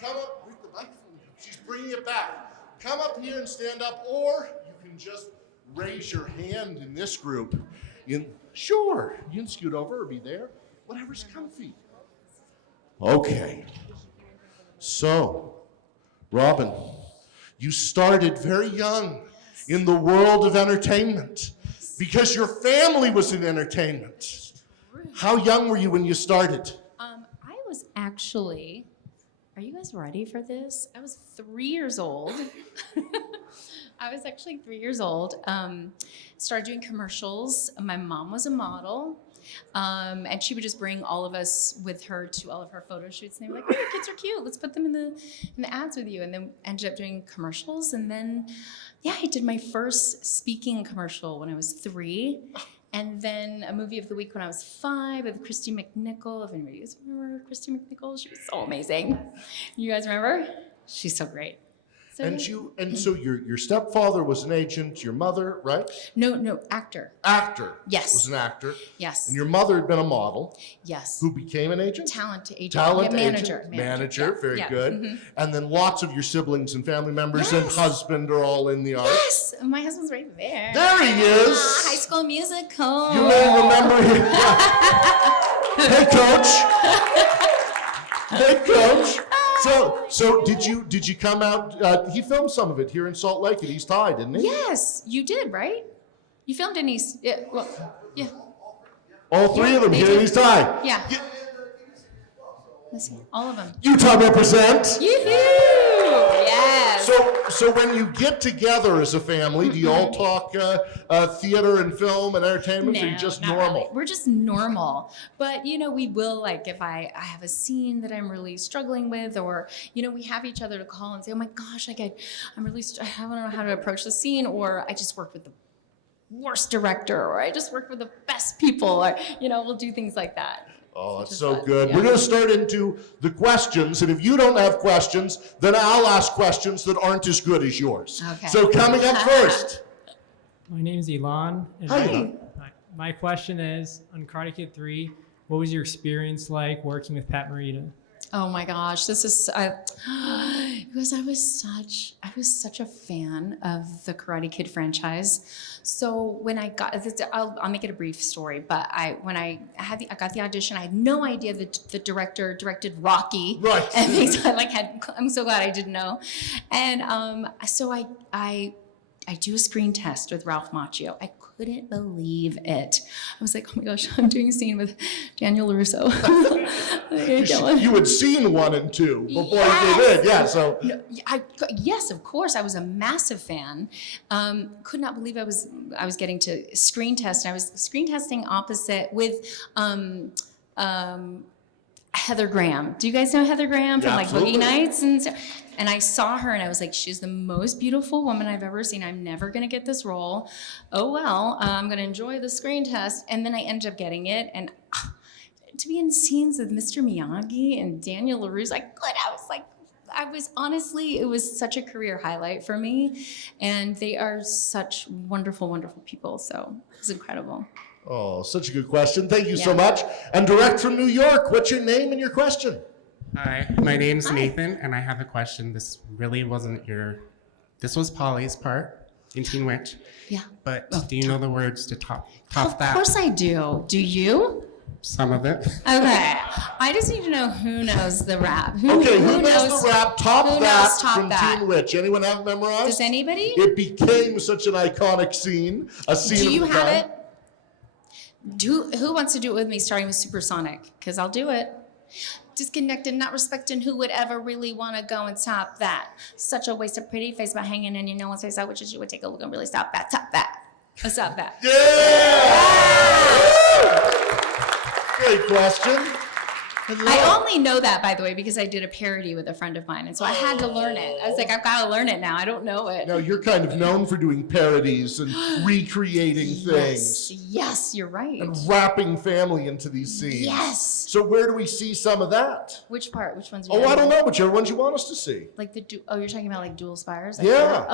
come up with the microphone. She's bringing it back. Come up here and stand up, or you can just raise your hand in this group. Sure, you can scoot over or be there, whatever's comfy. Okay. So, Robin, you started very young in the world of entertainment because your family was in entertainment. How young were you when you started? I was actually, are you guys ready for this? I was 3 years old. I was actually 3 years old. Started doing commercials. My mom was a model. And she would just bring all of us with her to all of her photo shoots. And they were like, oh, your kids are cute. Let's put them in the ads with you. And then ended up doing commercials. And then, yeah, I did my first speaking commercial when I was 3. And then a movie of the week when I was 5 with Christy McNichol. If anybody remember Christy McNichol, she was so amazing. You guys remember? She's so great. So your stepfather was an agent, your mother, right? No, actor. Actor. Yes. Was an actor. Yes. And your mother had been a model. Yes. Who became an agent? Talent agent. Talent manager. agent. Manager. Yeah. Very Yeah. good. Mm-hmm. And then lots of your siblings and family members and husband are all in the arts. Yes, my husband's right there. There he is. High School Musical. You may remember him. Hey, Coach. Hey, Coach. So did you come out? He filmed some of it here in Salt Lake at East High, didn't he? Yes, you did, right? You filmed in East. Yeah. All three of them here at East High. Yeah. Listen, all of them. Utah represent. Yoo-hoo! Yes. So when you get together as a family, do you all talk theater and film and entertainment, or are you just normal? Really. We're just normal. But, we will, like, if I have a scene that I'm really struggling with, or, we have each other to call and say, oh my gosh, like I don't know how to approach the scene, or I just work with the worst director, or I just work with the best people, or, we'll do things like that. Oh, that's so good. Yeah. We're going to start into the questions, and if you don't have questions, then I'll ask questions that aren't as good as yours. Okay. So coming up first. My name is Elon. And Hi. My question is, on Karate Kid 3, what was your experience like working with Pat Morita? Oh my gosh, this is because I was such a fan of the Karate Kid franchise. So when I got, I'll make it a brief story, but when I got the audition, I had no idea that the director directed Rocky. Right. And things I'm so glad I didn't know. And so I do a screen test with Ralph Macchio. I couldn't believe it. I was like, oh my gosh, I'm doing a scene with Daniel LaRusso. You had seen 1 and 2 before you did, yeah. So yes, of course, I was a massive fan. Could not believe I was getting to screen test. And I was screen testing opposite with Heather Graham. Do you guys know Heather Graham from absolutely. Boogie Nights and so? And I saw her and I was like, she's the most beautiful woman I've ever seen. I'm never going to get this role. Oh, well, I'm going to enjoy the screen test. And then I ended up getting it. And to be in scenes with Mr. Miyagi and Daniel LaRusso, I was honestly, it was such a career highlight for me. And they are such wonderful, wonderful people. So it was incredible. Oh, such a good question. Thank you so much. And direct from New York, what's your name and your question? Hi, my name's Nathan, and I have a question. This really wasn't this was Polly's part in Teen Witch. Yeah. But do you know the words to top that? Of course I do. Do you? Some of it. Okay. I just need to know who knows the rap. Who knows the rap? Top that. Teen Witch. Anyone have it memorized? Does anybody? It became such an iconic scene. Do you have it? Who wants to do it with me, starting with Supersonic? Because I'll do it. Disconnected, not respecting who would ever really want to go and top that. Such a waste of pretty face by hanging in no one's face out, which is you would take a look and really stop that. Top that. Let's stop that. Yeah! Great question. I only know that, by the way, because I did a parody with a friend of mine, and so I had to learn it. I was like, I've got to learn it now. I don't know it. Now, you're kind of known for doing parodies and recreating things. Yes, you're right. And wrapping family into these scenes. Yes. So where do we see some of that? Which part? Which ones? I don't know. Whichever ones you want us to see. Like you're talking about like Dual Spires? Yeah.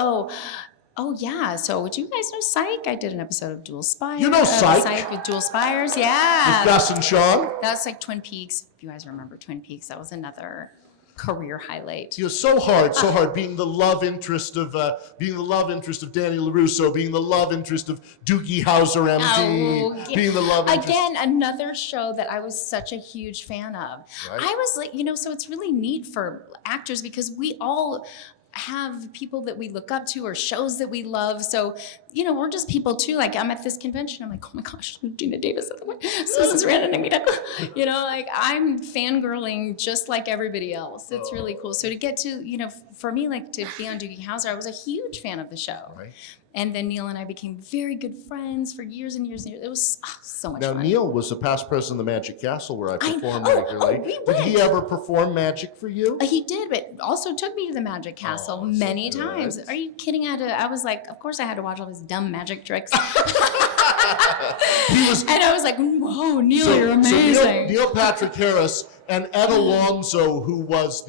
Oh, yeah. So would you guys know Psych? I did an episode of Dual Spires. You know Psych? Psych with Dual Spires, yeah. With Gus and Sean? That's like Twin Peaks. If you guys remember Twin Peaks, that was another career highlight. So hard being the love interest of Danny LaRusso, being the love interest of Doogie Howser, MD, yeah. being the love interest. Again, another show that I was such a huge fan of. Right. I was like, so it's really neat for actors because we all have people that we look up to or shows that we love. So, we're just people too. Like I'm at this convention, I'm like, oh my gosh, Gina Davis is the way. Susan Sarandon and Mita. Like I'm fangirling just like everybody else. It's really cool. So to get to, for me, like to be on Doogie Howser, I was a huge fan of the show. Right. And then Neil and I became very good friends for years and years and years. It was so much fun. Now, Neil was the past president of the Magic Castle where I performed we regularly. went. Did he ever perform magic for you? He did, but also took me to the Magic Castle many times. Are you kidding? I was like, of course I had to watch all his dumb magic tricks. And I was like, whoa, Neil, you're amazing. Neil Patrick Harris and Ed Alonzo, who was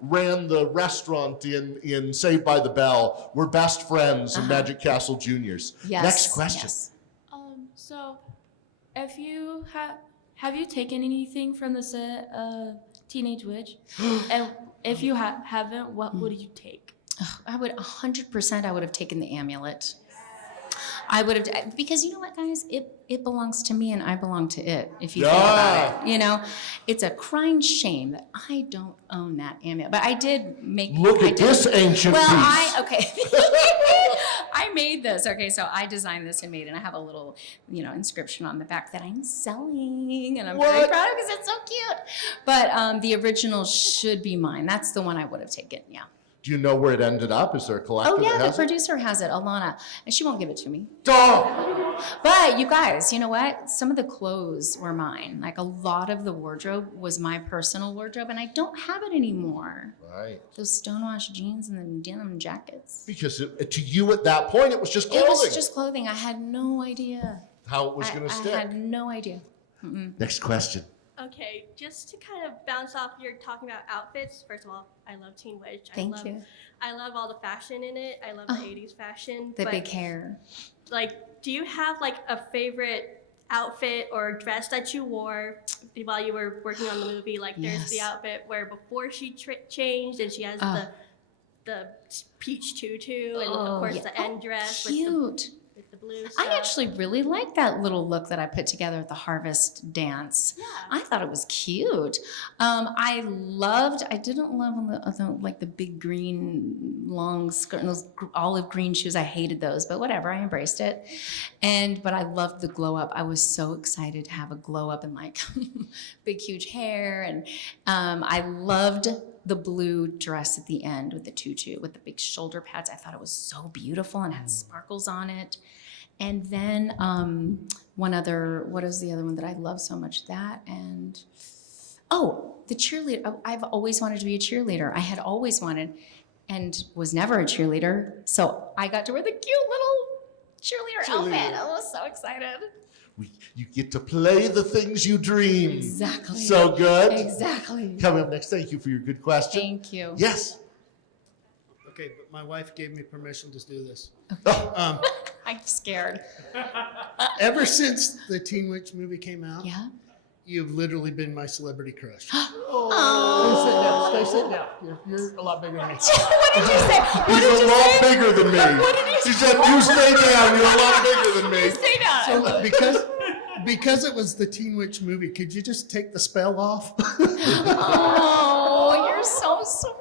ran the restaurant in Saved by the Bell, were best friends in Magic Castle Juniors. Yes. Next question. Yes. So, if you have you taken anything from the set of Teenage Witch? And if you haven't, what would you take? I would 100%. I would have taken the amulet. I would have, because you know what, guys, it belongs to me and I belong to it. If you think about it, it's a crying shame that I don't own that amulet. But I did make. Look at this ancient piece. I made this. Okay, so I designed this and made it. And I have a little, inscription on the back that I'm selling, and I'm very proud of because it's so cute. But the original should be mine. That's the one I would have taken. Yeah. Do you know where it ended up? Is there a collector that The has it? producer has it, Alana, and she won't give it to me. Oh! But you guys, you know what? Some of the clothes were mine. Like a lot of the wardrobe was my personal wardrobe, and I don't have it anymore. Right. Those stonewashed jeans and the denim jackets. Because to you at that point, it was just clothing. It was just clothing. I had no idea how it was going to stick. I had no idea. Next question. Okay, just to kind of bounce off, you're talking about outfits. First of all, I love Teen Witch. Thank you. I love all the fashion in it. I love the 80s fashion. The big hair. Like, do you have like a favorite outfit or dress that you wore while you were working on the movie? Like, there's the outfit where before she changed and she has the peach tutu and of course the end dress cute. With the blue stuff. I actually really like that little look that I put together at the Harvest Dance. Yeah. I thought it was cute. I didn't love like the big green long skirt and those olive green shoes. I hated those, but whatever, I embraced it. But I loved the glow up. I was so excited to have a glow up and like big, huge hair. And I loved the blue dress at the end with the tutu, with the big shoulder pads. I thought it was so beautiful and had sparkles on it. And then what is the other one that I love so much? That and, the cheerleader. I've always wanted to be a cheerleader. I had always wanted and was never a cheerleader. So I got to wear the cute little cheerleader outfit. I was so excited. You get to play the things you dream. Exactly. So good. Exactly. Coming up next, thank you for your good question. Thank you. Yes. Okay, but my wife gave me permission to do this. I'm scared. Ever since the Teen Witch movie came out, Yeah. you've literally been my celebrity crush. Oh. Stay down. You're a lot bigger than me. What did you say? He's a lot bigger than me. What did you She said, you stay down. You're a lot bigger than me. Stay down. So because it was the Teen Witch movie, could you just take the spell off? Oh, you're so sweet.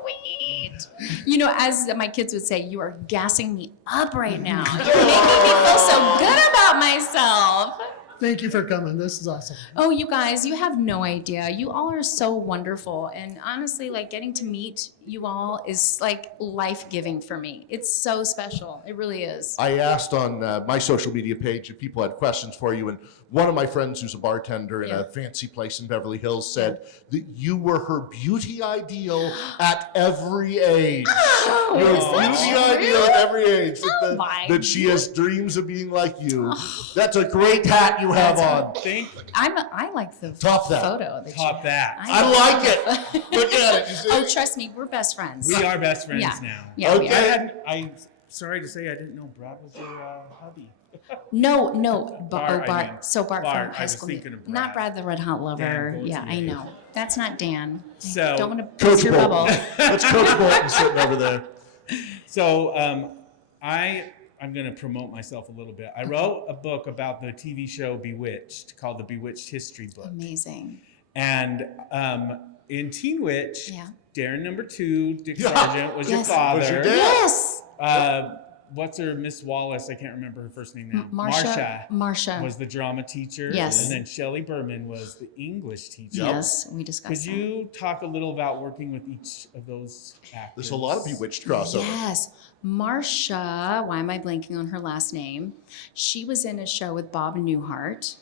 As my kids would say, you are gassing me up right now. You're making me feel so good about myself. Thank you for coming. This is awesome. Oh, you guys, you have no idea. You all are so wonderful. And honestly, like getting to meet you all is like life-giving for me. It's so special. It really is. I asked on my social media page if people had questions for you, and one of my friends who's a bartender in a fancy place in Beverly Hills said that you were her beauty ideal at every age. Oh, Your is that beauty true? ideal at every age. Oh my That she has dreams of being like you. That's a great hat you have on. I like the Top that. photo. That Top you that. I like it. Look at it. You see? Oh, trust me, we're best friends. We are best friends Yeah. now. Yeah, we Okay. are. I'm sorry to say I didn't know Brad was your hubby. No, Bart, I mean. So Bart Bart, from I High was School thinking Musical. of Not Brad. Brad the Red Hot Lover. Dan Yeah, I Bolton. know. That's not Dan. So- I don't want to Coach bust your Bolton. bubble. That's Coach Bolton sitting over there. So I'm going to promote myself a little bit. I wrote a book about the TV show Bewitched called the Bewitched History Book. Amazing. And in Teen Witch, Yeah. Darren number 2, Dick Yeah. Sargent was your Yes. father. Was your dad? Yes. What's her Miss Wallace? I can't remember her first name now. Marsha. Was the drama teacher. Yes. And then Shelley Berman was the English teacher. Yes, we discussed Could you talk a little about working with each of those actors? There's a lot of Bewitched crossover. Yes. Marsha, why am I blanking on her last name? She was in a show with Bob Newhart.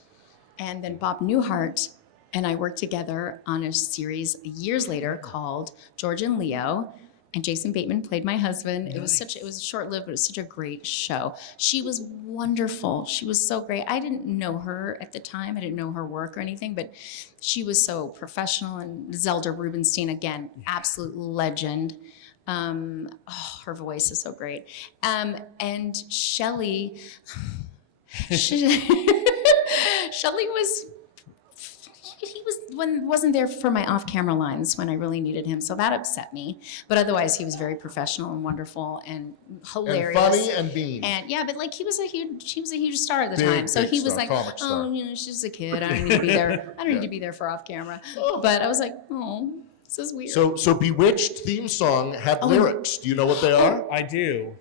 And then Bob Newhart and I worked together on a series years later called George and Leo. And Jason Bateman played my husband. It was short-lived, but it was such a great show. She was wonderful. She was so great. I didn't know her at the time. I didn't know her work or anything, but she was so professional. And Zelda Rubinstein, again, absolute legend. Her voice is so great. And Shelley, Shelley wasn't there for my off-camera lines when I really needed him, so that upset me. But otherwise, he was very professional and wonderful and hilarious. And funny and mean. And yeah, but like he was a huge star at the Big, time. So big he was star, like, comic star. oh, she's just a kid. I don't need to be there. I don't need to be there for off camera. Oh. But I was like, oh, this is weird. So Bewitched theme song had lyrics. Do you know what they are? I do.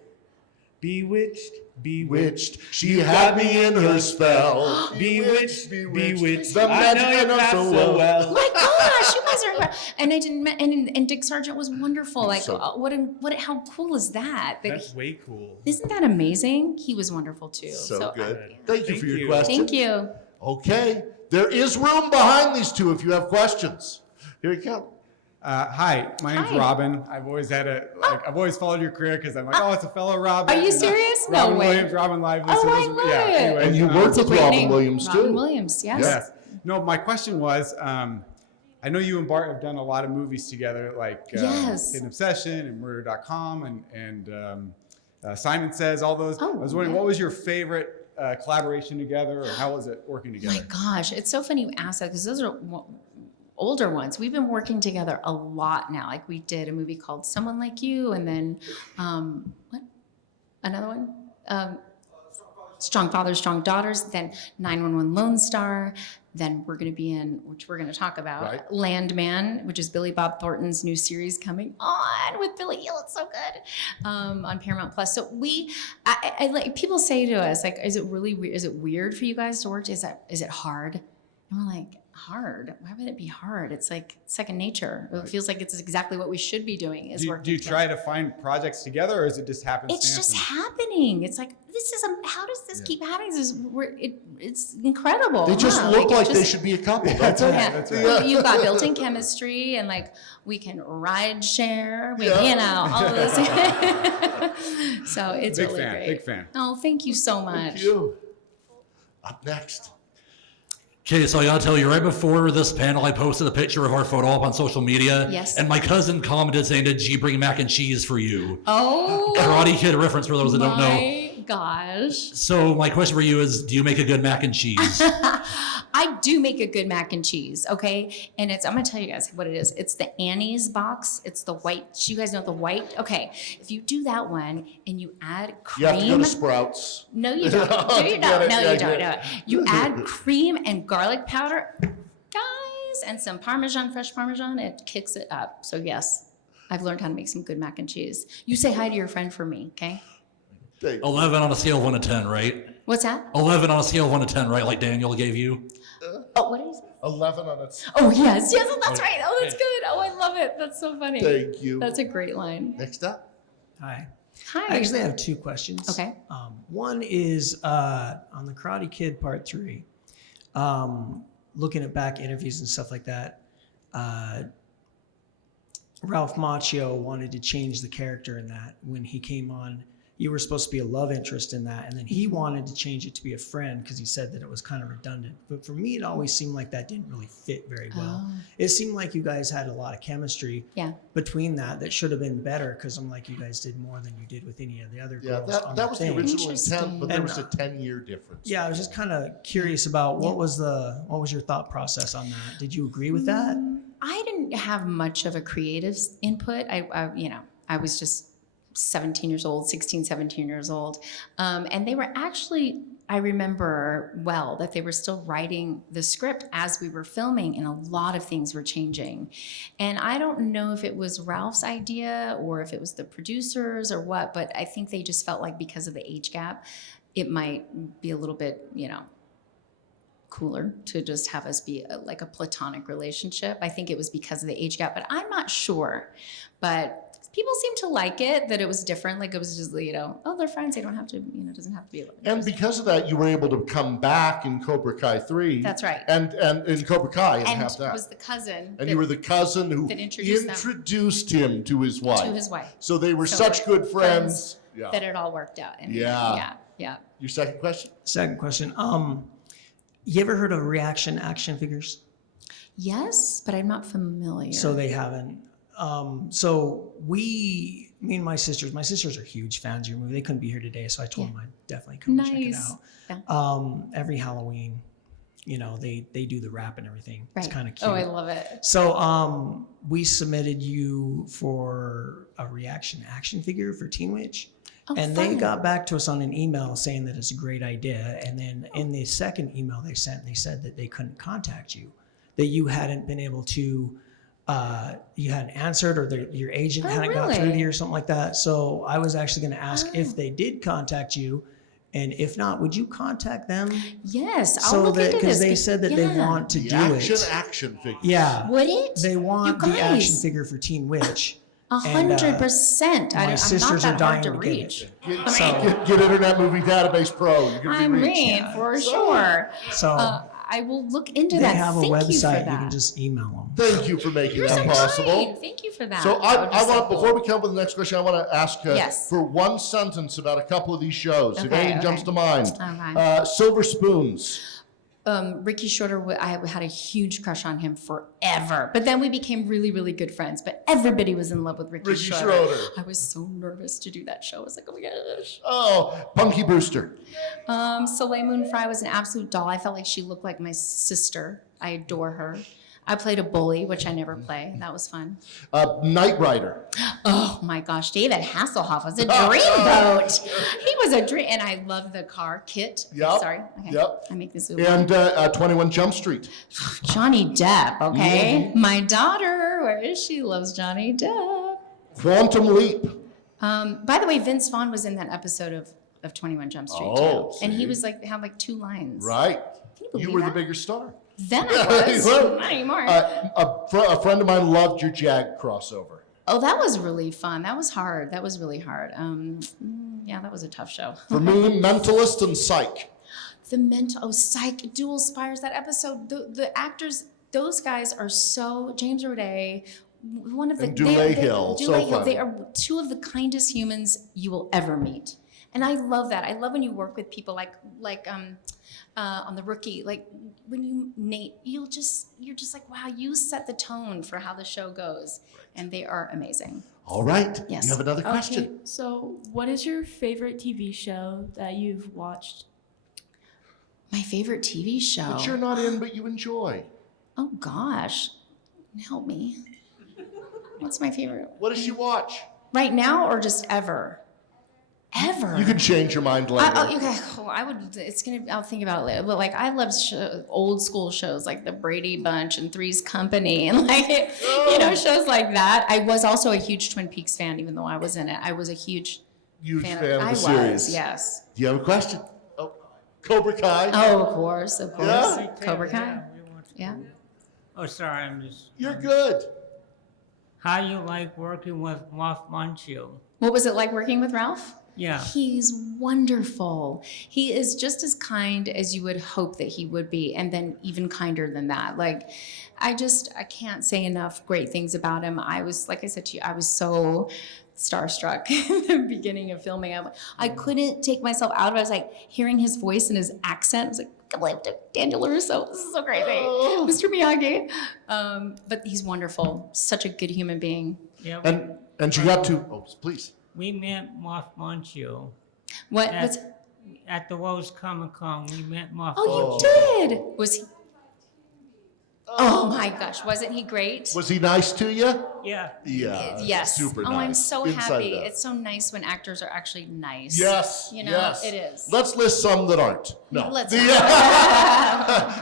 Bewitched, Bewitched, she had me in her spell. bewitched, bewitched. The I know magic you I know pass so so well. well. My gosh, you guys are, and I didn't, and Dick Sargent was wonderful. Like, So- how cool is that? That's way cool. Isn't that amazing? He was wonderful too. So good. yeah. Thank you Thank for your you. question. Thank you. Okay. There is room behind these two if you have questions. Here you go. Hi, my name's Hi. Robin. I've always I've always followed your career because I'm like, oh, it's a fellow Robin. Are you And, serious? No Robin way. Williams, Robin Lively. Oh, so I those- love yeah, it. anyways, And you worked It's a with great Robin name. Williams Robin too. Williams, yes. Yes. No, my question was, I know you and Bart have done a lot of movies together, like Yes. Hidden Obsession and Murder.com and Simon Says, all those. Oh, I was wondering, yeah. what was your favorite collaboration together, or how was it working together? My gosh, it's so funny you ask that because those are older ones. We've been working together a lot now. Like we did a movie called Someone Like You, and then what? Another one? Strong Fathers, Strong Daughters. Then 911 Lone Star. Then we're going to be in, which we're going to talk about, Right. Landman, which is Billy Bob Thornton's new series coming on with Billy Eel. It's so good on Paramount Plus. So I like people say to us like, is it really weird? Is it weird for you guys to work? Is it hard? And we're like, hard? Why would it be hard? It's like second nature. It feels like it's exactly what we should be doing. Is working Do you together. try to find projects together, or is it just happenstance? It's just and- happening. It's like how does this keep happening? It's incredible. They just huh? look it like they just- should be a couple, don't they? Yeah, That's right. You've got built-in chemistry, and like we can ride share. Yeah. You know all of this. So it's Big really fan, great. big fan. Oh, thank you so much. Thank you. Up next. Okay, so I gotta tell you, right before this panel, I posted a picture of our photo up on social media. Yes. And my cousin commented saying, "Did G bring mac and cheese for you?" Oh, Karate Kid reference for those that don't know. my gosh. So my question for you is, do you make a good mac and cheese? I do make a good mac and cheese, okay? And I'm gonna tell you guys what it is. It's the Annie's box. It's the white. You guys know the white? Okay. If you do that one and you add You have to go cream. to Sprouts. No, you don't. No, To you get don't. it, No, yeah, you don't. yeah. No. You add cream and garlic powder, guys, and some Parmesan, fresh Parmesan. It kicks it up. So yes, I've learned how to make some good mac and cheese. You say hi to your friend for me, okay? Hey, 11 on a scale of 1 to 10, right? What's that? 11 on a scale of 1 to 10, right? Like Daniel gave you. Oh, what did you say? 11 on its. Oh yes, that's right. Oh, that's good. Oh, I love it. That's so funny. Thank you. That's a great line. Next up. Hi. Hi. I actually have two questions. Okay. One is on the Karate Kid Part 3. Looking at back interviews and stuff like that, Ralph Macchio wanted to change the character in that when he came on you were supposed to be a love interest in that, and then he wanted to change it to be a friend because he said that it was kind of redundant. But for me, it always seemed like that didn't really fit very well. Oh. It seemed like you guys had a lot of chemistry Yeah. between that should have been better, because I'm like, you guys did more than you did with any of the other Yeah, girls on that was the thing. original intent, but there And, was a 10-year difference. Yeah, I was just kind of curious about what was your thought process on that? Did you agree with that? I didn't have much of a creative input. I was just 17 years old, 16, 17 years old. And they were actually, I remember well that they were still writing the script as we were filming, and a lot of things were changing. And I don't know if it was Ralph's idea or if it was the producers or what, but I think they just felt like because of the age gap, it might be a little bit, cooler to just have us be like a platonic relationship. I think it was because of the age gap, but I'm not sure. But people seem to like it, that it was different. Like it was just, they're friends. They don't have to, it doesn't have to be. And because of that, you were able to come back in Cobra Kai 3. That's right. And in Cobra Kai and And have that. was the cousin. And you were the cousin who that introduced introduced him to his wife. To his wife. So they were So such we're good friends. Yeah. That it all worked out. And Yeah. Yeah. Your second question? Second question. You ever heard of reaction action figures? Yes, but I'm not familiar. So they haven't. So me and my sisters are huge fans of your movie. They couldn't be here today, so I told them I'd definitely come check it out. Yeah. Every Halloween, they do the rap and everything. Right. It's kind of cute. Oh, I love it. So we submitted you for a reaction action figure for Teen Witch. Oh, And fun. they got back to us on an email saying that it's a great idea. And then in the second email they sent, they said that they couldn't contact you, that you hadn't been able to, you hadn't answered, or your agent hadn't got through to you or something like that. So I was actually going to ask if they did contact you. And if not, would you contact them? Yes, I'll So look that, into because this. they said that they want to The do action figure. Yeah. Would it? They want You the action guys. figure for Teen Witch. 100%. my I'm not sisters are that dying hard to to get reach. it. Get Internet Movie Database Pro. You're I going to be rich. mean, for sure. So I will look into they that. have a Thank you for website. You that. can just email them. Thank you for making You're that so possible. kind. Thank you for that. So That would be I so want, cool. before we come up with the next question, I want to ask Yes. for one sentence about a couple of these shows, if Okay, anything jumps okay. to mind. Okay. Silver Spoons. Ricky Schroeder, I had a huge crush on him forever. But then we became really, really good friends. But everybody was in love with Ricky Schroeder. I was so nervous to do that show. I was like, oh my gosh. Oh, Punky Brewster. Soleil Moon Frye was an absolute doll. I felt like she looked like my sister. I adore her. I played a bully, which I never play. That was fun. Knight Rider. Oh my gosh, David Hasselhoff was a dreamboat. He was a dream, and I love the car Kit. Yep. Sorry. Okay. Yep. I make this. And 21 Jump Street. Johnny Depp. Okay. My daughter, where is she? Loves Johnny Depp. Quantum Leap. By the way, Vince Vaughn was in that episode of 21 Jump Street Oh, too, and he see. was had like 2 lines. Right. Can you believe You were that? the bigger star. Then I was. Well, Not anymore. A friend of mine loved your Jag crossover. Oh, that was really fun. That was hard. That was really hard. Yeah, that was a tough show. For me, Mentalist and Psych. Psych, Dual Spires, that episode, the actors, those guys are so, James Roday, one of the, And Dule Hill, so Dule Hill, funny. they are 2 of the kindest humans you will ever meet. And I love that. I love when you work with people like on The Rookie, like when you, Nate, you're just like, wow, you set the tone for how the show goes. And they are amazing. All right. Yes. You have another question. Okay, so what is your favorite TV show that you've watched? My favorite TV show. That you're not in, but you enjoy. Oh gosh, help me. What's my favorite? What does she watch? Right now or just ever? Ever. You can change your mind later. Okay, well, I'll think about it later. But like, I love old school shows like The Brady Bunch and Three's Company and shows like that. I was also a huge Twin Peaks fan, even though I was in it. I was a huge fan of I the series. was, yes. Do you have a question? Oh, Cobra Kai. Oh, of course. Yeah? Cobra Kai. Yeah. Oh, sorry, I'm just. You're good. How you like working with Ralph Macchio? What was it like working with Ralph? Yeah. He's wonderful. He is just as kind as you would hope that he would be, and then even kinder than that. Like, I can't say enough great things about him. I was, like I said to you, I was so starstruck in the beginning of filming. I couldn't take myself out of it. I was like hearing his voice and his accent. I was like, I believe Daniel LaRusso. This is so crazy. Mr. Miyagi. But he's wonderful. Such a good human being. Yeah. And you got to, please. We met Moff Moncho. What? At the Rose Comic Con, we met Moff. Oh, you did? Was he? Oh my gosh, wasn't he great? Was he nice to you? Yeah. Yeah. Yes. Super nice. Oh, I'm so Inside happy. out. It's so nice when actors are actually nice. Yes. You know, yes. it is. Let's list some that aren't. No. Let's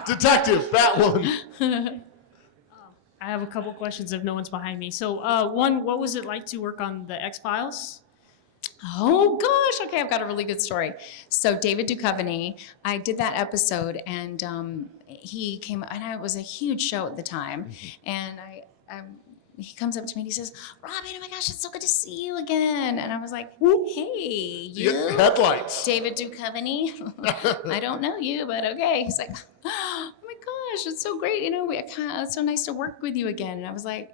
Detective, Batwoman. I have a couple questions if no one's behind me. So, one, what was it like to work on the X-Files? Oh gosh, okay, I've got a really good story. So David Duchovny, I did that episode, and he came, and it was a huge show at the time, and he comes up to me and he says, "Robin, oh my gosh, it's so good to see you again." And I was like, "Hey, you?" Yeah, headlights. David Duchovny. I don't know you, but okay. He's like, "Oh my gosh, it's so great. You know, it's so nice to work with you again." And I was like,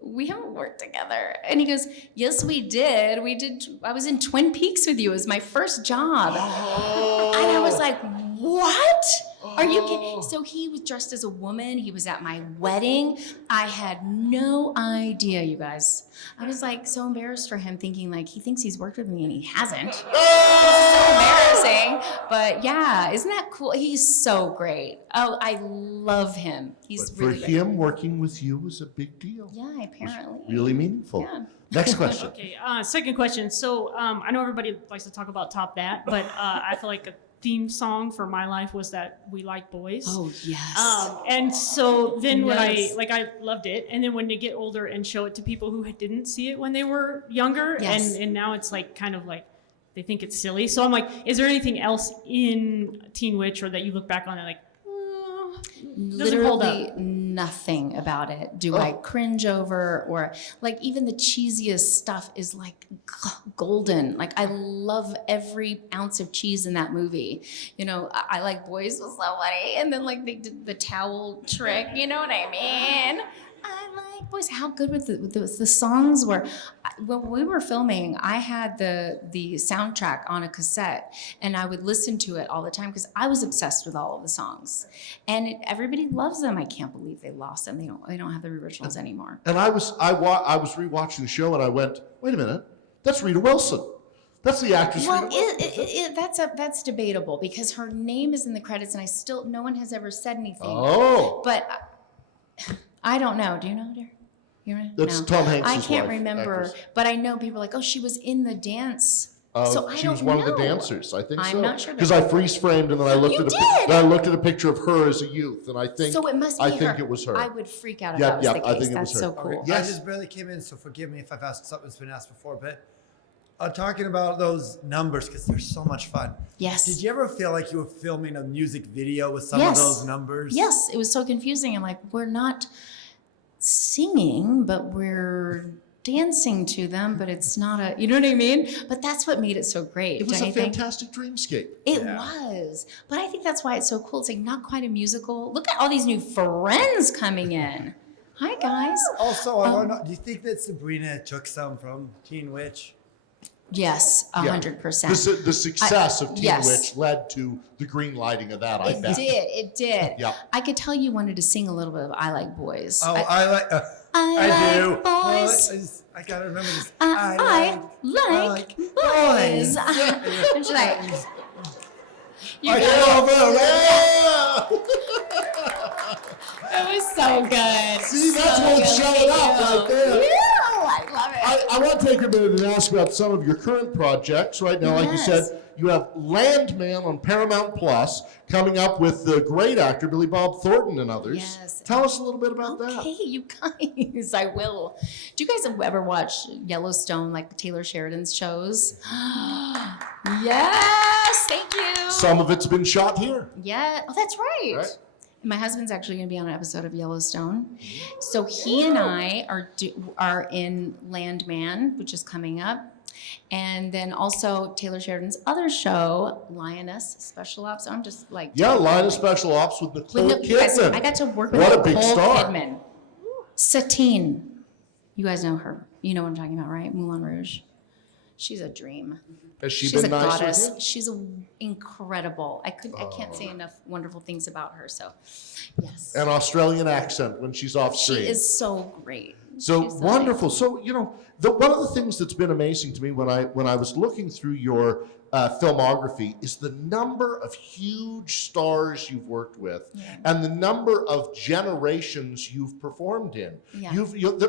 "We haven't worked together." And he goes, "Yes, we did. I was in Twin Peaks with you. It was my first job." Oh. And I was like, "What? Are you kidding?" So he was dressed as a woman. He was at my wedding. I had no idea, you guys. I was like so embarrassed for him, thinking like he thinks he's worked with me and he hasn't. This is so embarrassing. But yeah, isn't that cool? He's so great. Oh, I love him. He's But really for great. him, working with you was a big deal. Yeah, apparently. Really meaningful. Yeah. Next question. Okay, second question. So, I know everybody likes to talk about Top That, but I feel like a theme song for my life was that We Like Boys. Oh, yes. And so then when Yes. I loved it, and then when they get older and show it to people who didn't see it when they were younger, Yes. and now it's like kind of like they think it's silly. So I'm like, is there anything else in Teen Witch or that you look back on and like, doesn't hold Literally up? nothing about it do I cringe over, or like even the cheesiest stuff is like golden. Like I love every ounce of cheese in that movie. You know, I Like Boys was so funny, and then like they did the towel trick. You know what I mean? I Like Boys. How good with the songs were. When we were filming, I had the soundtrack on a cassette, and I would listen to it all the time because I was obsessed with all of the songs. And everybody loves them. I can't believe they lost them. They don't have the originals anymore. And I was rewatching the show and I went, wait a minute, that's Rita Wilson. That's the actress. Well, Rita Wilson. that's debatable because her name is in the credits, and no one has ever said anything. Oh. But I don't know. Do you know her? You know? That's No. Tom Hanks' I can't wife, remember, actress. but I know people are like, oh, she was in the dance. So I She don't was one of the know. dancers, I think so. I'm not sure. Because I freeze framed and then I looked You at did! then I looked at a picture of her as a youth, and I think So it must be I her. think it was her. I would freak out if Yep, that was yep, the I case. think it was That's her. so cool. Yes. I just barely came in, so forgive me if I've asked something that's been asked before, but talking about those numbers, because they're so much fun. Yes. Did you ever feel like you were filming a music video with some Yes. of those numbers? Yes, it was so confusing. I'm like, we're not singing, but we're dancing to them, but it's not a, you know what I mean? But that's what made it so great. It was don't a you think? fantastic dreamscape. It was. But I think that's why it's so cool. It's like not quite a musical. Look at all these new friends coming in. Hi, guys. Also, I want to know, do you think that Sabrina took some from Teen Witch? Yes, 100%. The success of Teen yes. Witch led to the green lighting of that, I bet. It did. Yeah. I could tell you wanted to sing a little bit of I Like Boys. Oh, I like do. boys. Well, I gotta remember this. I like boys. And she's like, you got it. It was so good. See, that's So what's good. showing up Thank right there. you. I love it. I want to take a minute and ask about some of your current projects. Right now, like you Yes. said, you have Landman on Paramount Plus, coming up with the great actor Billy Bob Thornton and others. Yes. Tell us a little bit about that. Okay, you guys, I will. Do you guys ever watch Yellowstone, like Taylor Sheridan's shows? Yes, thank you. Some of it's been shot here. Yeah, oh, that's right. Right. My husband's actually going to be on an episode of Yellowstone. So he and I are in Landman, which is coming up. And then also Taylor Sheridan's other show, Lioness Special Ops. I'm just like Yeah, Lioness Special Ops with Nicole Yes, Kidman. I got to work with What a Nicole big star. Kidman. Satine. You guys know her. You know what I'm talking about, right? Moulin Rouge. She's a dream. Has she She's been a nice goddess. with you? She's incredible. I can't say enough wonderful things about her. So, yes. An Australian accent when she's off She screen. is so great. So She's so wonderful. So one of the things that's been amazing to me when I was looking through your filmography is the number of huge stars you've worked with, and the number of generations you've performed in. Yeah.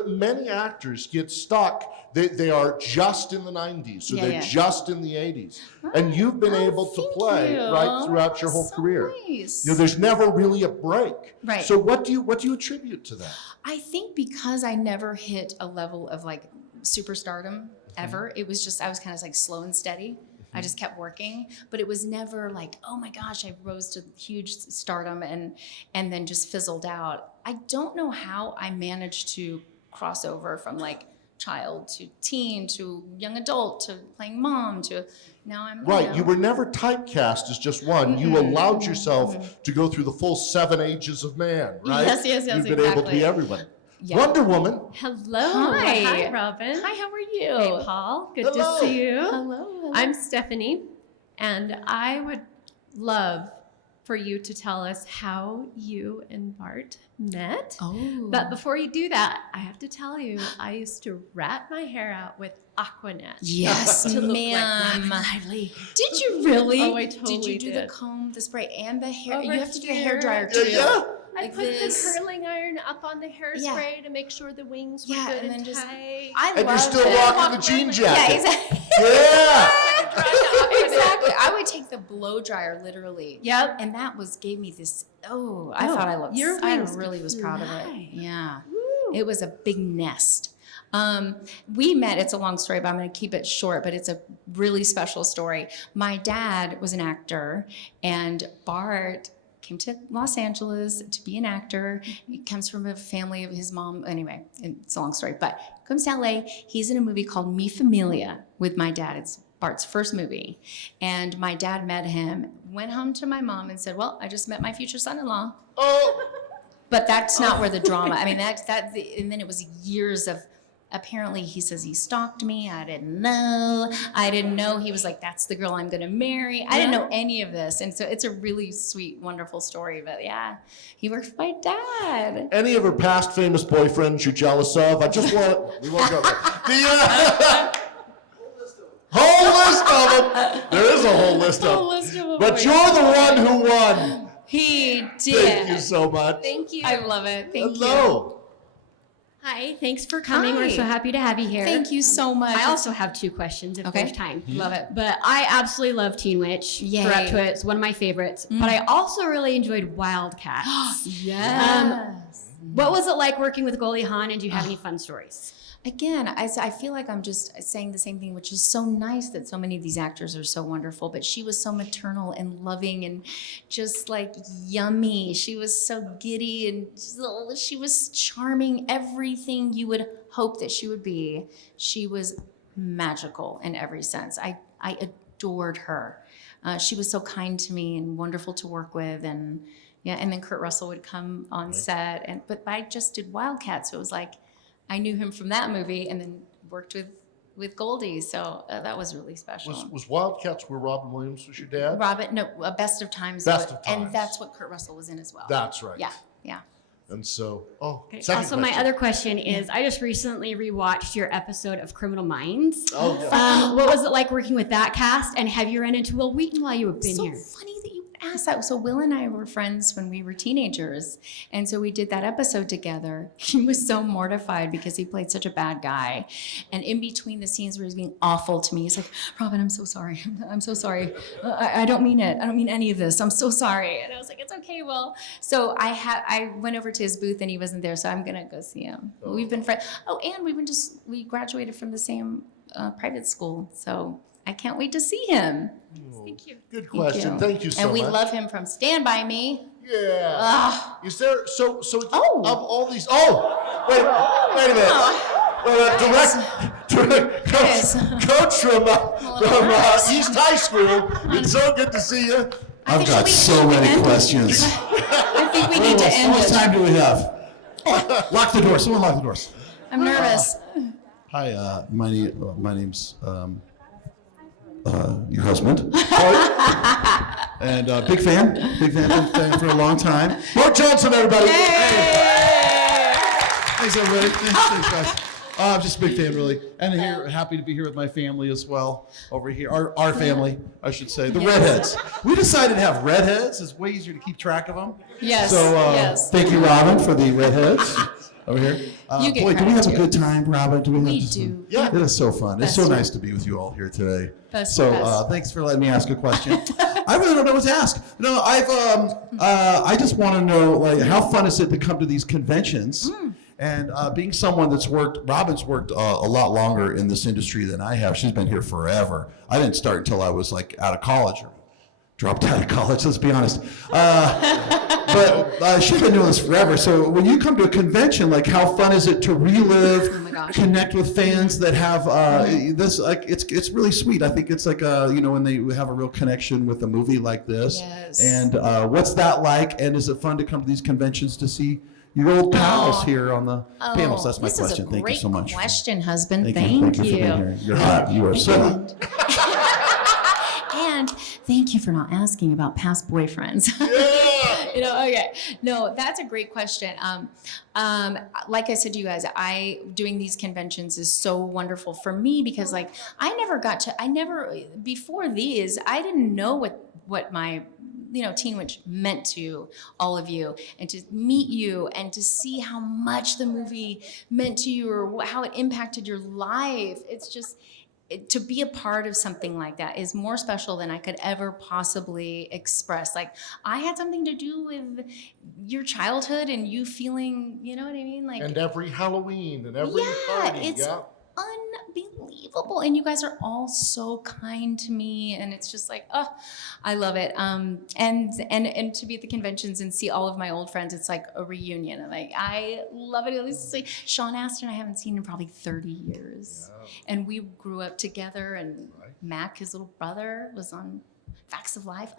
Many actors get stuck. They are just in the 90s, or they're just in the 80s, and you've been able to play right throughout your whole career. Nice. There's never really a break. Right. So what do you attribute to that? I think because I never hit a level of like superstardom ever. It was just, I was kind of like slow and steady. I just kept working, but it was never like, oh my gosh, I rose to huge stardom and then just fizzled out. I don't know how I managed to cross over from like child to teen to young adult to playing mom to now I'm Right, you were never typecast as just one. You allowed yourself to go through the full 7 ages of man, right? Yes, You've been able to be everyone. Yeah. Wonder Woman. Hello. Hi. Hi, Robin. Hi, how are you? Hey, Paul. Good Hello. to see you. Hello. I'm Stephanie, and I would love for you to tell us how you and Bart met. Oh. But before you do that, I have to tell you, I used to rat my hair out with Aquanet. Yes, to look ma'am. like Lively. Did you really? Oh, I totally Did you do the did. comb, the spray, and the hair? Over You have to do the here. hair dryer Yeah, too. yeah. I Like put this. the curling iron up on the hairspray to make sure the wings were Yeah, good and and, then just- tight. I And you're love still it. rocking the jean Yeah, jacket. exactly. Yeah. Exactly. I would take the blow dryer literally. Yep. And that gave me this. I thought I looked. your I wings really could was proud of it. fly. Yeah. It was a big nest. We met. It's a long story, but I'm going to keep it short. But it's a really special story. My dad was an actor, and Bart came to Los Angeles to be an actor. He comes from a family of his mom. Anyway, it's a long story, but comes to LA. He's in a movie called Mi Familia with my dad. It's Bart's first movie. And my dad met him, went home to my mom and said, well, I just met my future son-in-law. Oh. But that's not where the drama, and then it was years of, apparently he says he stalked me. I didn't know. He was like, that's the girl I'm going to marry. I didn't know any of this. And so it's a really sweet, wonderful story. But yeah, he works with my dad. Any of her past famous boyfriends you're jealous of? We won't go there. Whole list of them. There is a whole list of them. But you're the one who won. He did. Thank you so much. Thank you. I love it. Thank Hello. Hi, thanks for coming. We're Hi. so happy to have you you. here. Thank you so much. I also have 2 questions if Okay. there's time. love it. But I absolutely love Teen Witch. Yay. We're up to it. It's one of my favorites. But I also really enjoyed Wildcats. Yes. What was it like working with Goldie Hawn, and do you have any fun stories? Again, I feel like I'm just saying the same thing, which is so nice that so many of these actors are so wonderful, but she was so maternal and loving and just like yummy. She was so giddy and she was charming, everything you would hope that she would be. She was magical in every sense. I adored her. She was so kind to me and wonderful to work with, and yeah, and then Kurt Russell would come on set, but I just did Wildcats, so it was like, I knew him from that movie and then worked with Goldie. So that was really special. Was Wildcats where Robin Williams was your dad? Best of Times. Best of Times. And that's what Kurt Russell was in as well. That's right. Yeah. And so, Okay. second Also, question. my other question is, I just recently rewatched your episode of Criminal Minds. Oh, yeah. What was it like working with that cast, and have you run into Will Wheaton while you have been So here? funny that you asked that. So Will and I were friends when we were teenagers. And so we did that episode together. He was so mortified because he played such a bad guy. And in between the scenes where he was being awful to me, he's like, Robin, I'm so sorry. I'm so sorry. I don't mean it. I don't mean any of this. I'm so sorry. And I was like, it's okay, Will. So I went over to his booth and he wasn't there. So I'm going to go see him. We've been friends. Oh, and we graduated from the same private school. So I can't wait to see him. Thank you. Good question. Thank you so and we much. love him from Stand By Me. Yeah. Ah. Is there of all these? Oh, wait a minute. Well, Coach from East High School. It's so good to see you. I've got so many questions. I think we need to end How much it. time do we have? Lock the doors. Someone lock the doors. I'm nervous. Hi, my name's your husband. And big fan. Been fan for a long time. Mark Johnson, everybody. Thanks, everybody. Thanks, guys. I'm just a big fan, really. And here, happy to be here with my family as well. Over here, our family, I should say. The redheads. We decided to have redheads. It's way easier to keep track of them. Yes, So yes. thank you, Robin, for the redheads over here. You get Boy, do we credit, have a too. good time, Robin? Do we We have do. Yeah, it is so fun. It's Best so time. nice to be with you all here today. Best So best. thanks for letting me ask a question. I really don't know what to ask. No, I just want to know, like, how fun is it to come to these conventions? And being someone that's Robin's worked a lot longer in this industry than I have. She's been here forever. I didn't start until I was like out of college, or dropped out of college, let's be honest. But she's been doing this forever. So when you come to a convention, like, how fun is it to relive, connect with fans that have this? Like, it's really sweet. I think it's like when they have a real connection with a movie like this. Yes. And what's that like? And is it fun to come to these conventions to see your old pals here on the panels? That's my question. Thank you so much. This is a great question, husband. Thank Thank you for being here. You're hot. You are so hot. And thank you for not asking about past boyfriends. Okay. No, that's a great question. Like I said to you guys, doing these conventions is so wonderful for me because, like, before these, I didn't know what my Teen Witch meant to all of you, and to meet you and to see how much the movie meant to you or how it impacted your life. It's just, to be a part of something like that is more special than I could ever possibly express. Like, I had something to do with your childhood and you feeling, you know what I mean? Like, And every Halloween and every party. it's unbelievable. And you guys are all so kind to me, and it's just like, oh, I love it. And to be at the conventions and see all of my old friends, it's like a reunion. And, like, I love it. At least, like, Sean Astin, I haven't seen in probably 30 years. And we grew up together, and Mac, his little brother, was on Facts of Life.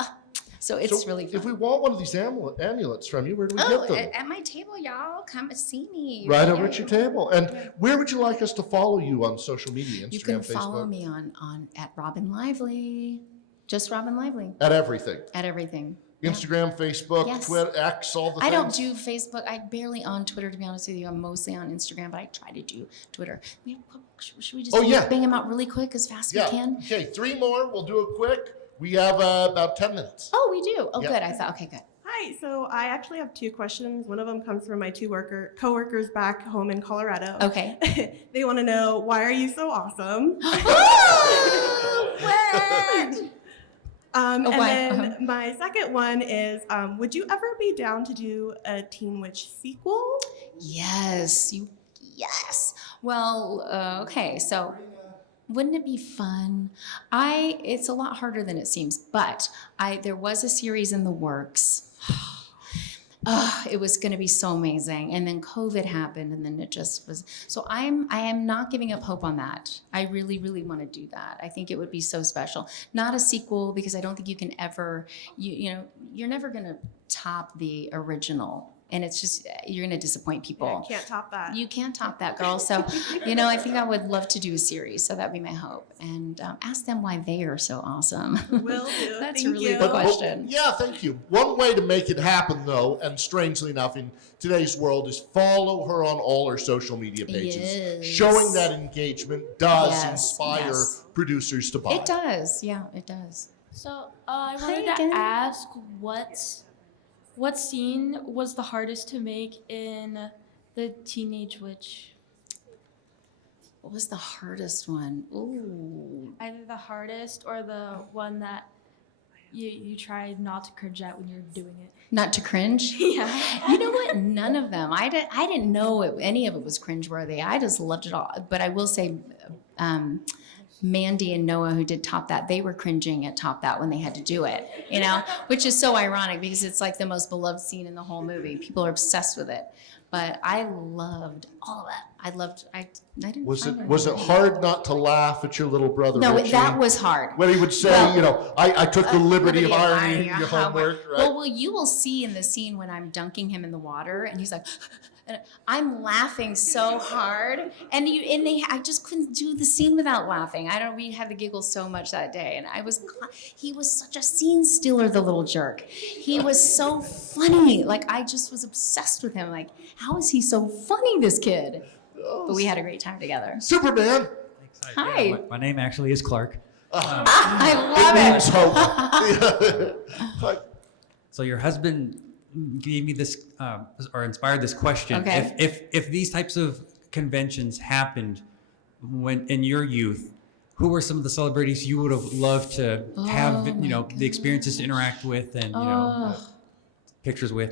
So it's really fun. If we want one of these amulets from you, where do we get them? At my table, y'all. Come and see me. Right over at your table. And where would you like us to follow you on social media? Instagram, You can Facebook? follow me on at Robin Lively. Just Robin Lively. At everything. At everything. Instagram, Facebook, Yes. Twitter, X, all the things. I don't do Facebook. I'm barely on Twitter, to be honest with you. I'm mostly on Instagram, but I try to do Twitter. Should we just bang them out really quick, as fast as we can? Okay, 3 more. We'll do it quick. We have about 10 minutes. Oh, we do? Oh, Yeah. good. I thought, okay, good. Hi, so I actually have 2 questions. One of them comes from my 2 coworkers back home in Colorado. Okay. They want to know, why are you so awesome? And why? then my second one is, would you ever be down to do a Teen Witch sequel? Yes. Yes. Well, okay. So wouldn't it be fun? It's a lot harder than it seems, but there was a series in the works. It was going to be so amazing, and then COVID happened, and then it just was. So I am not giving up hope on that. I really, really want to do that. I think it would be so special. Not a sequel, because I don't think you can ever. You're never going to top the original. And it's just, you're going to disappoint people. Yeah, can't top that. You can't top that, girl. So, I think I would love to do a series. So that'd be my hope. And ask them why they are so awesome. Will do. That's Thank a really you. good question. Yeah, thank you. One way to make it happen, though, and strangely enough, in today's world, is follow her on all her social media pages. Yes. Showing that engagement does Yes, inspire yes. producers to buy. It does. Yeah, it does. So I wanted again. to ask what scene was the hardest to make in the Teenage Witch? What was the hardest one? Ooh. Either the hardest or the one that you tried not to cringe at when you're doing it. Not to cringe? Yeah. You know what? None of them. I didn't know any of it was cringeworthy. I just loved it all. But I will say, Mandy and Noah, who did Top That, they were cringing at Top That when they had to do it, which is so ironic because it's like the most beloved scene in the whole movie. People are obsessed with it. but I loved all of it. I didn't. Was find it hard not to laugh at your little brother? No, Richie? that was hard. When he would say, I took the liberty of ironing your homework, right? Well, you will see in the scene when I'm dunking him in the water, and he's like, and I'm laughing so hard, and I just couldn't do the scene without laughing. We had the giggles so much that day, and he was such a scene stealer, the little jerk. He was so funny. Like, I just was obsessed with him. Like, how is he so funny, this kid? But we had a great time together. Superman. Hi. Yeah, my name actually is Clark. I love it. So your husband gave me this, or inspired this question. Okay. If these types of conventions happened when in your youth, who were some of the celebrities you would have loved to have, the experiences to interact with and, pictures with?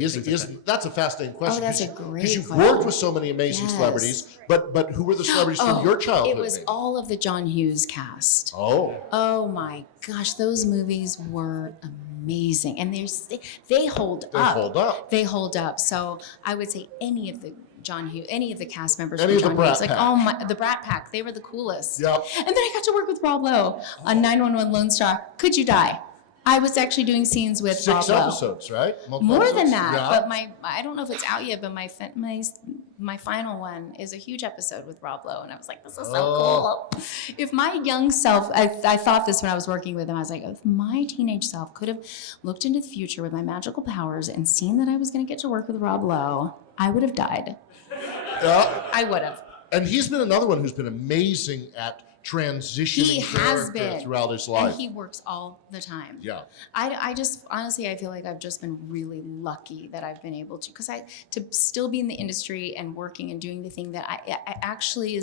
That's a fascinating question. That's a great Because you've question. worked with so many amazing celebrities, but who were the celebrities from your childhood? It was maybe? all of the John Hughes cast. Oh. Oh my gosh, those movies were amazing, and they hold up. They hold up. So I would say any of the John Hughes, any of the cast members Any from of the John Hughes, Brat like Pack. the Brat Pack, they were the coolest. Yep. And then I got to work with Rob Lowe on 911 Lone Star. Could You Die? I was actually doing scenes with 6 Rob Lowe. episodes, right? Multiple More than episodes? that, Yeah. but I don't know if it's out yet, but my final one is a huge episode with Rob Lowe, and I was like, this is so cool. If my young self, I thought this when I was working with him, I was like, if my teenage self could have looked into the future with my magical powers and seen that I was going to get to work with Rob Lowe, I would have died. Yeah. I would have. And he's been another one who's been amazing at transitioning He has character been throughout his life. and he works all the time. Yeah. I just honestly, I feel like I've just been really lucky that I've been able to, to still be in the industry and working and doing the thing that I actually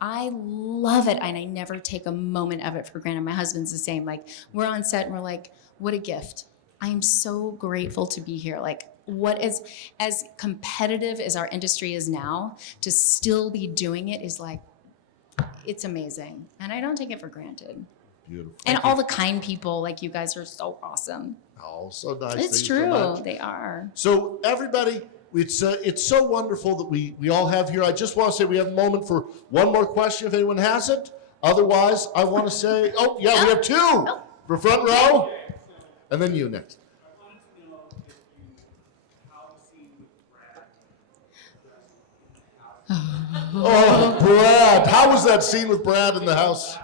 I love it, and I never take a moment of it for granted. My husband's the same. Like, we're on set and we're like, what a gift. I am so grateful to be here. Like, what is as competitive as our industry is now, to still be doing it is like, it's amazing, and I don't take it for granted. Beautiful. And all the kind people, like you guys, are so awesome. Oh, so nice. It's Thank you so true, much. they are. So everybody, it's so wonderful that we all have here. I just want to say we have a moment for one more question if anyone has it. Otherwise, I want to say, we have two for front row, and then you next. Oh, Brad. How was that scene with Brad in the house?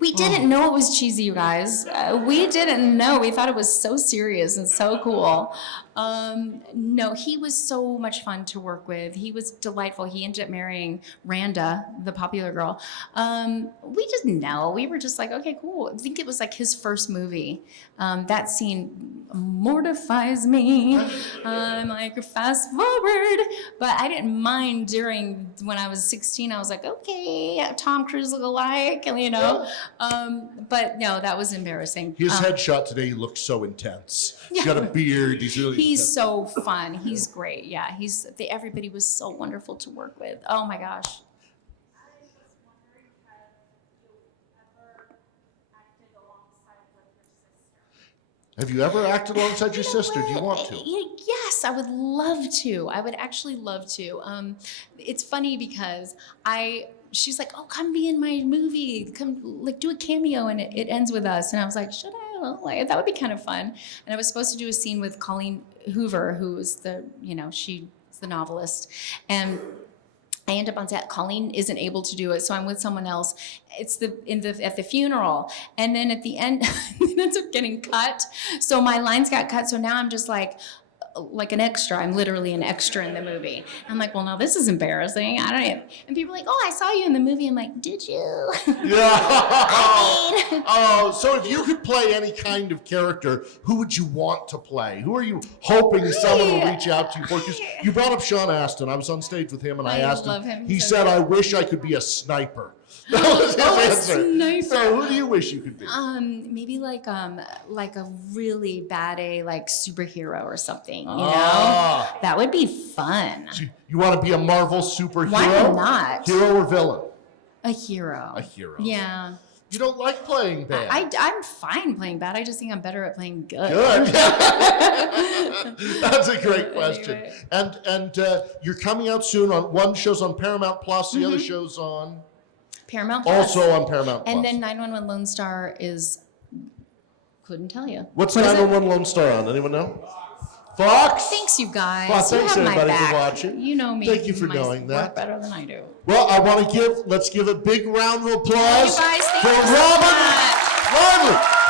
We didn't know it was cheesy, you guys. We didn't know. We thought it was so serious and so cool. No, he was so much fun to work with. He was delightful. He ended up marrying Randa, the popular girl. We didn't know. We were just like, okay, cool. I think it was like his first movie. That scene mortifies me. I'm like, fast forward. But I didn't mind when I was 16. I was like, okay, Tom Cruise look alike, but no, that was embarrassing. His headshot today, he looks so intense. He's got a beard. He's really He's intense. so fun. He's great. Yeah, everybody was so wonderful to work with. Oh my gosh. Have you ever acted alongside your sister? Do you want to? Yes, I would love to. I would actually love to. It's funny because she's like, oh, come be in my movie. Come, like, do a cameo, and it ends with us. And I was like, should I? Well, like, that would be kind of fun. And I was supposed to do a scene with Colleen Hoover, who is she's the novelist. And I end up on set. Colleen isn't able to do it, so I'm with someone else. It's at the funeral, and then at the end, it ends up getting cut. So my lines got cut. So now I'm just like an extra. I'm literally an extra in the movie. I'm like, well, no, this is embarrassing. I don't even. And people are like, oh, I saw you in the movie. I'm like, did you? Yeah. So if you could play any kind of character, who would you want to play? Who are you hoping someone will reach out to you for? Because you brought up Sean Astin. I was on stage with him, and I asked love him. him. He He's said, so "I good. wish I could be a sniper." That was his answer. Sniper. So who do you wish you could be? Maybe like a really bad superhero or something. That would be fun. You want to be a Marvel superhero? Why not? Hero or villain? A hero. A hero. Yeah. You don't like playing bad. I'm fine playing bad. I just think I'm better at playing good. Good. That's a great question. Anyway. And you're coming out soon on one show's on Paramount Plus, the other show's on Paramount Plus. also on Paramount Plus. And then 911 Lone Star is couldn't tell you. What's What is it? 911 Lone Star on? Anyone know? Fox. Thanks, you guys. Well, you thanks have my everybody back. for watching. You know me. Thank you for my knowing that. work better than I do. Well, I want to let's give a big round of applause You guys, thank for you so Robin much. Riley.